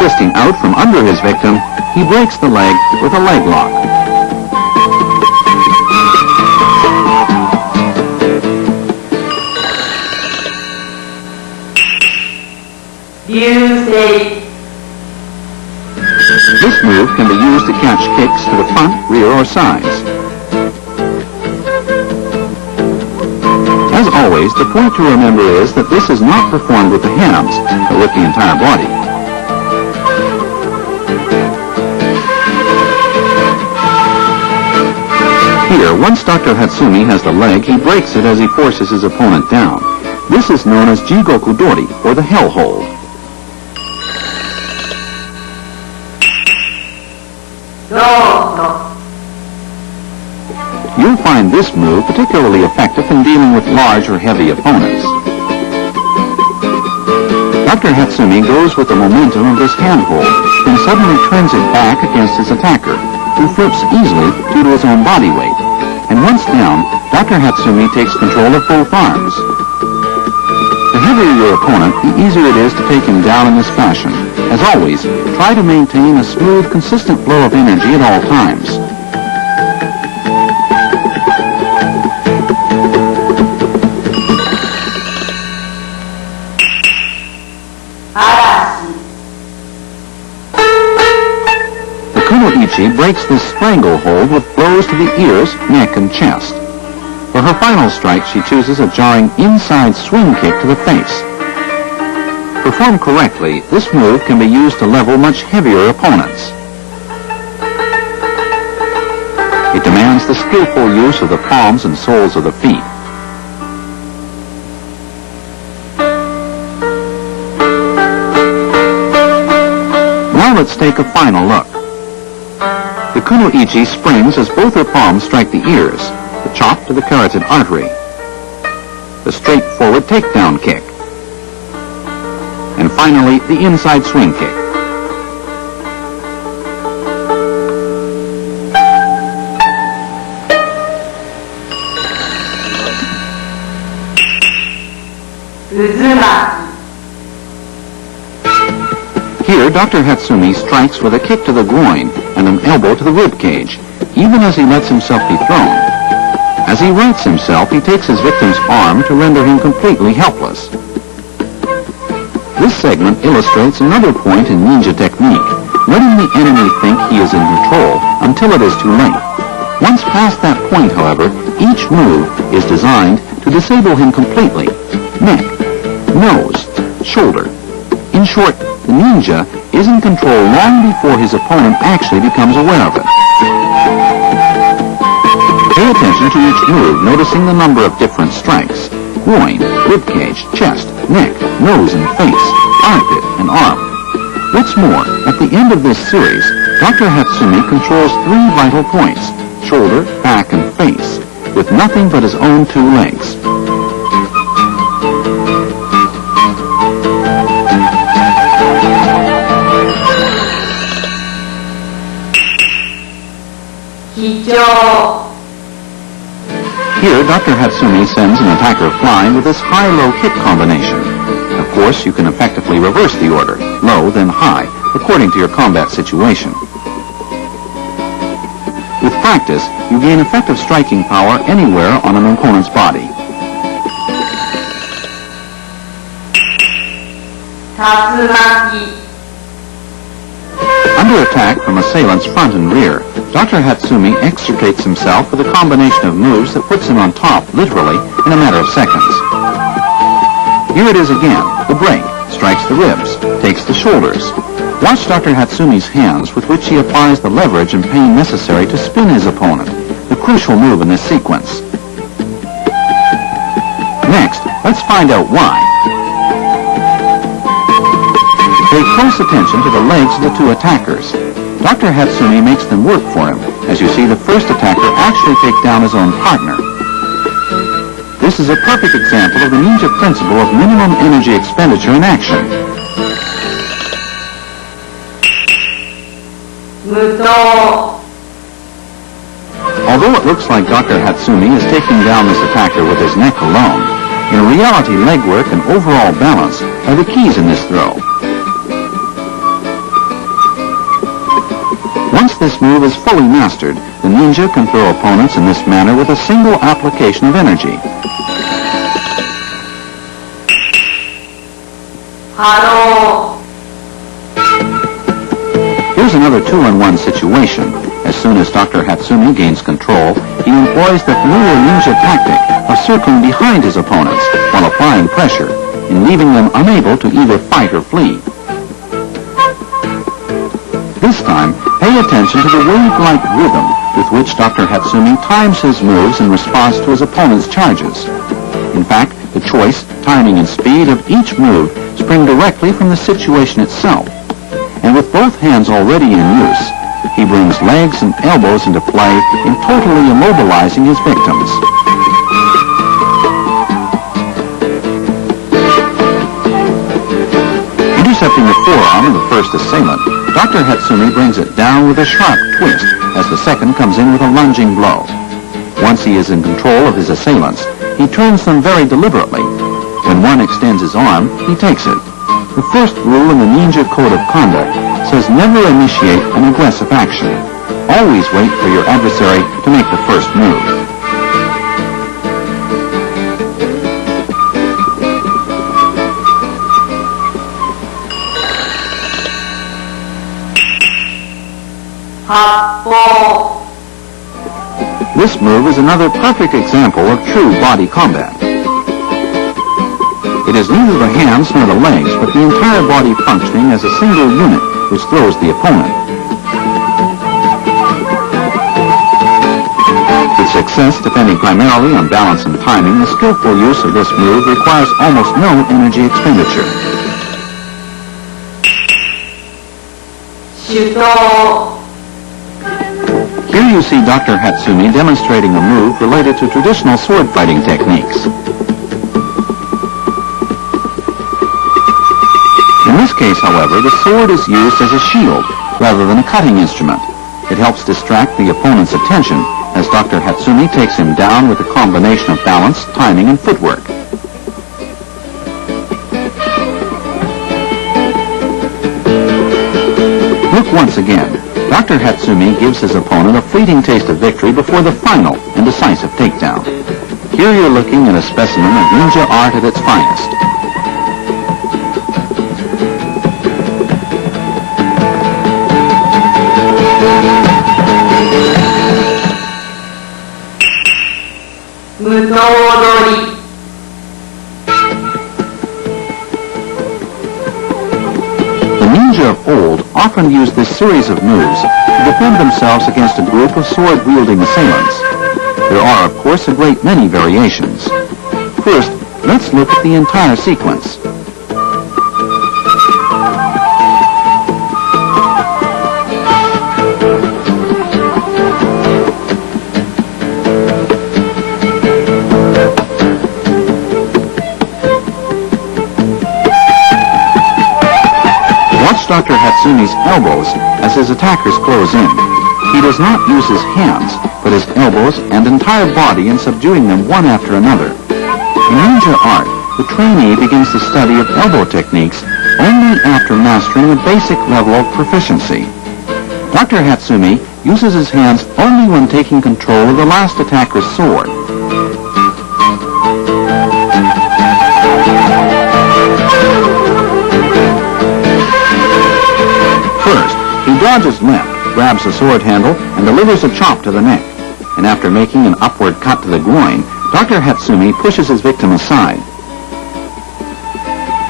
Twisting out from under his victim, he breaks the leg with a leg lock. This move can be used to catch kicks to the front, rear, or sides. As always, the point to remember is that this is not performed with the hands, but with the entire body. Here, once Dr. Hatsumi has the leg, he breaks it as he forces his opponent down. This is known as Jigokudori, or the hell hold. You'll find this move particularly effective in dealing with large or heavy opponents. Dr. Hatsumi goes with the momentum of this handhold, then suddenly turns it back against his attacker, who flips easily due to his own body weight. And once down, Dr. Hatsumi takes control of both arms. The heavier your opponent, the easier it is to take him down in this fashion. As always, try to maintain a smooth, consistent flow of energy at all times. The kuno-ichi breaks this stranglehold with blows to the ears, neck, and chest. For her final strike, she chooses a jarring inside swing kick to the face. Performed correctly, this move can be used to level much heavier opponents. It demands the skillful use of the palms and soles of the feet. Now let's take a final look. The kuno-ichi springs as both her palms strike the ears, the chop to the carotid artery, the straightforward takedown kick, and finally the inside swing kick. UZUMAKI. Here, Dr. Hatsumi strikes with a kick to the groin and an elbow to the rib cage, even as he lets himself be thrown. As he rights himself, he takes his victim's arm to render him completely helpless. This segment illustrates another point in ninja technique, letting the enemy think he is in control until it is too late. Once past that point, however, each move is designed to disable him completely. Neck, nose, shoulder. In short, the ninja is in control long before his opponent actually becomes aware of it. Pay attention to each move, noticing the number of different strikes: groin, ribcage, chest, neck, nose and face, armpit, and arm. What's more, at the end of this series, Dr. Hatsumi controls 3 vital points: shoulder, back, and face, with nothing but his own 2 legs. Here, Dr. Hatsumi sends an attacker flying with this high-low kick combination. Of course, you can effectively reverse the order, low, then high, according to your combat situation. With practice, you gain effective striking power anywhere on an opponent's body. TATSUMAKI. Under attack from assailants front and rear, Dr. Hatsumi extricates himself with a combination of moves that puts him on top, literally, in a matter of seconds. Here it is again. The break strikes the ribs, takes the shoulders. Watch Dr. Hatsumi's hands, with which he applies the leverage and pain necessary to spin his opponent, the crucial move in this sequence. Next, let's find out why. Pay close attention to the legs of the 2 attackers. Dr. Hatsumi makes them work for him. As you see, the first attacker actually take down his own partner. This is a perfect example of the ninja principle of minimum energy expenditure in action. MUTODORI. Although it looks like Dr. Hatsumi is taking down this attacker with his neck alone, in reality, leg work and overall balance are the keys in this throw. this move is fully mastered, the ninja can throw opponents in this manner with a single application of energy. HAPPO. Here's another two-in-one situation. As soon as Dr. Hatsumi gains control, he employs the familiar ninja tactic of circling behind his opponents while applying pressure and leaving them unable to either fight or flee. This time, pay attention to the wave-like rhythm with which Dr. Hatsumi times his moves in response to his opponent's charges. In fact, the choice, timing, and speed of each move spring directly from the situation itself. And with both hands already in use, he brings legs and elbows into play in totally immobilizing his victims. Intercepting the forearm of the first assailant, Dr. Hatsumi brings it down with a sharp twist as the second comes in with a lunging blow. Once he is in control of his assailants, he turns them very deliberately. When one extends his arm, he takes it. The first rule in the ninja code of conduct says never initiate an aggressive action. Always wait for your adversary to make the first move. HAPPO. This move is another perfect example of true body combat. It is neither the hands nor the legs, but the entire body functioning as a single unit which throws the opponent. With success depending primarily on balance and timing, the skillful use of this move requires almost no energy expenditure. ROTO. Here you see Dr. Hatsumi demonstrating a move related to traditional sword fighting techniques. In this case, however, the sword is used as a shield rather than a cutting instrument. It helps distract the opponent's attention as Dr. Hatsumi takes him down with a combination of balance, timing, and footwork. Look once again. Dr. Hatsumi gives his opponent a fleeting taste of victory before the final and decisive takedown. Here you're looking at a specimen of ninja art at its finest. MUTODORI. The ninja of old often used this series of moves to defend themselves against a group of sword-wielding assailants. There are, of course, a great many variations. First, let's look at the entire sequence. Watch Dr. Hatsumi's elbows as his attackers close in. He does not use his hands, but his elbows and entire body in subduing them one after another. In ninja art, the trainee begins the study of elbow techniques only after mastering a basic level of proficiency. Dr. Hatsumi uses his hands only when taking control of the last attacker's sword. First, he dodges left, grabs the sword handle, and delivers a chop to the neck. And after making an upward cut to the groin, Dr. Hatsumi pushes his victim aside.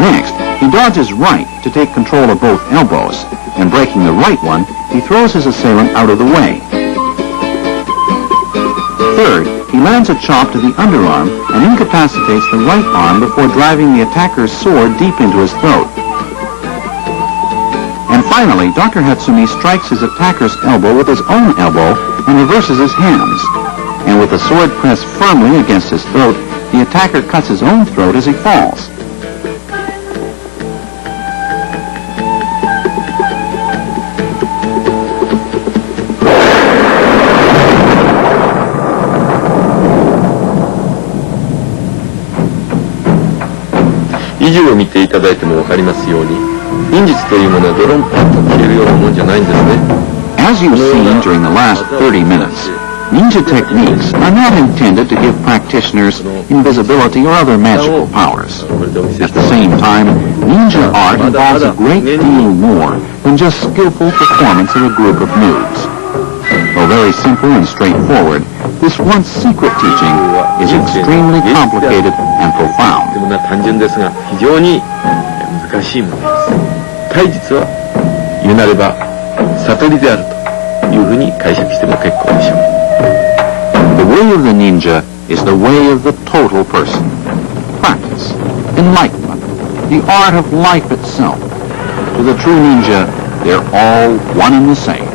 Next, he dodges right to take control of both elbows, and breaking the right one, he throws his assailant out of the way. Third, he lands a chop to the underarm and incapacitates the right arm before driving the attacker's sword deep into his throat. And finally, Dr. Hatsumi strikes his attacker's elbow with his own elbow and reverses his hands. And with the sword pressed firmly against his throat, the attacker cuts his own throat as he falls.以上を見ていただいても分かりますように、忍術というものはドロンパンと切れるようなもんじゃないんですね。As you've seen during the last 30 minutes, ninja techniques are not intended to give practitioners invisibility or other magical powers. At the same time, ninja art involves a great deal more than just skillful performance of a group of moves. Though very simple and straightforward, this once secret teaching is extremely complicated and profound. 単純ですが非常に難しいものです。体術は言うなれば悟りであるというふうに解釈しても結構でしょう。The way of the ninja is the way of the total person. Practice, enlightenment, the art of life itself. To the true ninja, they're all one and the same.